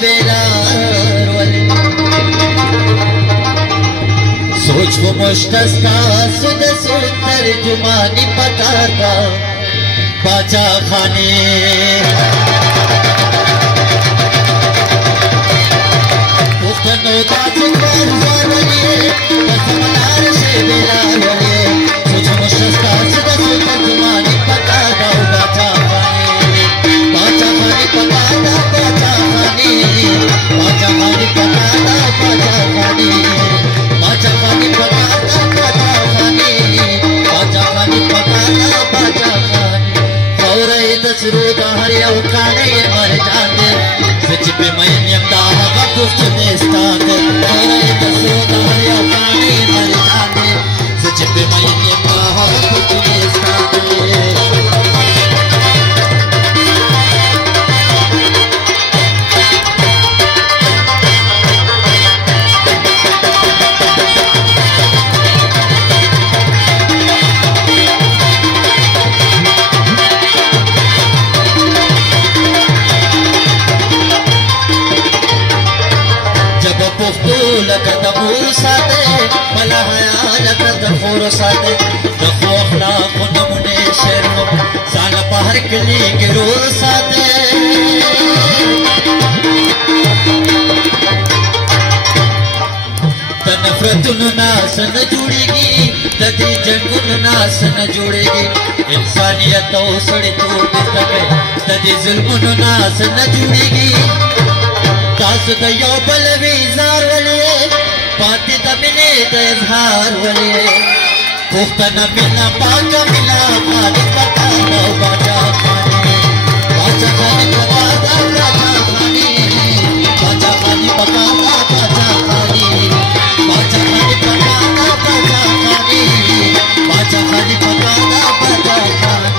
बेलार वले सोच को मुश्तस का सुद सुंदर जुमानी पकाता बाजा खाने पुख्तनो ताजुकार वाले बसमनार से बेलार वले सोच को मुश्तस का सुद सुंदर जुमानी पकाता बाजा बाजा खाने पकाता बाजा खाने बाजा खाने पकाता बाजा खाने बाजा खाने पकाता बाजा खाने बाजा खाने पकाता बाजा खाने और दसरो हरिया उठाने मर जाते सच पे मैं यमदा वक्त नेस्तान और दसरो हरिया उठाने मर जाते सच पे मैं यमदा वक्त नेस्तान लकदमूर साथे भला हया लकदमूर साथे दखो अखलाक नमूने शेर साल पहर किली गिरोर साथे तनफरतुन नास न जुड़ेगी ददी जंगुन नास न जुड़ेगी इंसानियत सड़ी तो बिस्तमे ददी जुल्मुन नास न जुड़ेगी तास दयो बलवी जार वले पाती तमिने दजहार वले पुख्तन मिलना पाका मिला खाली पका दो बाजा खाने बाजा खाने पकाता बाजा खाने बाजा खाने पकाता बाजा खाने बाजा खाने पकाता बाजा खाने बाजा खाने पकाता बाजा खाने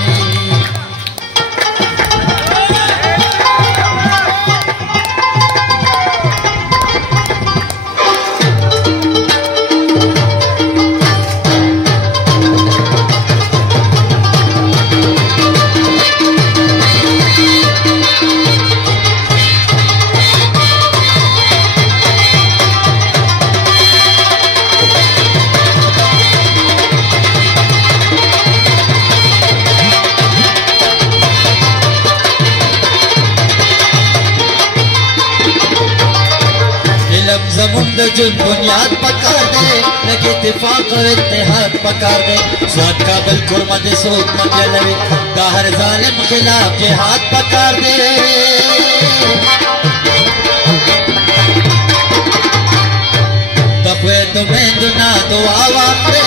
जमुंद जुल बुनियाद पका दे लगे इत्तेफाक और इत्तेहाद पका दे स्वाद का बिल्कुल मदे सोच मजलवे दाहर जालिम खिलाफ जिहाद पका दे दफे तुम्हें दुना दुआ वाखरे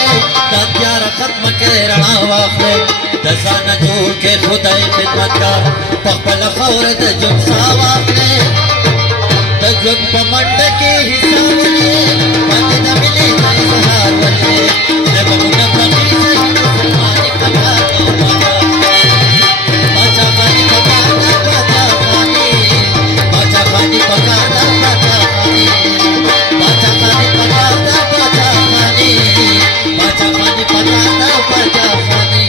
दात्यार खत्म के रणा वाखरे दसाना जोड़ के खुदाई खिदमतगार पखपल खौर द जुमसा वाखरे तजुक पमंड के हिसाब ले बंद न मिले इजहार वले जब मुना कमी से मुसलमान पका दो बाजा खाने पकाता बाजा खाने बाजा खाने पकाता बाजा खाने बाजा खाने पकाता बाजा खाने बाजा खाने पकाता बाजा खाने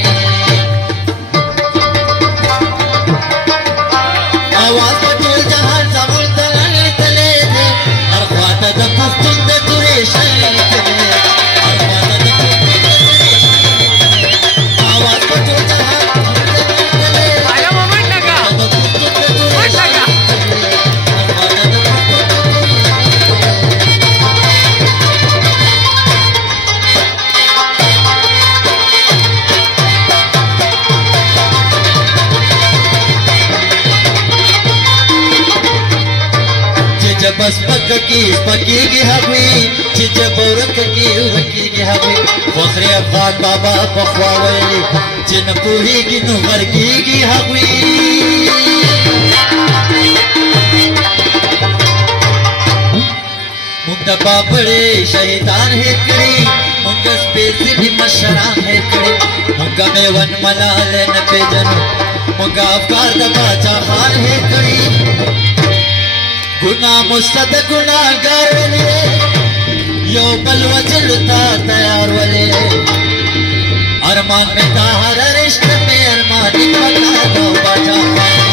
आवाज बटोल जहान Jamul the puftun the duration आवाज बटो जहां आया मोमेंट लगा मोमेंट लगा बस पक की पकीगी हबी चिज बोरक की रखीगी हबी फखरे अफगान बाबा बखवावली जिन पूरी की नुमर की हबी मुंडा बाबड़े शहीदान है कड़ी मुंगा स्पेस भी मशरान है कड़ी मुंगा में वन मलाल न बेजन मुंगा अफगान द बाजा खान है कड़ी गुना मुस्तद गुनाहगार वले यो बलवा चलता तैयार वले अरमान में ताहर रिश्ते में अरमान पका दो बाजा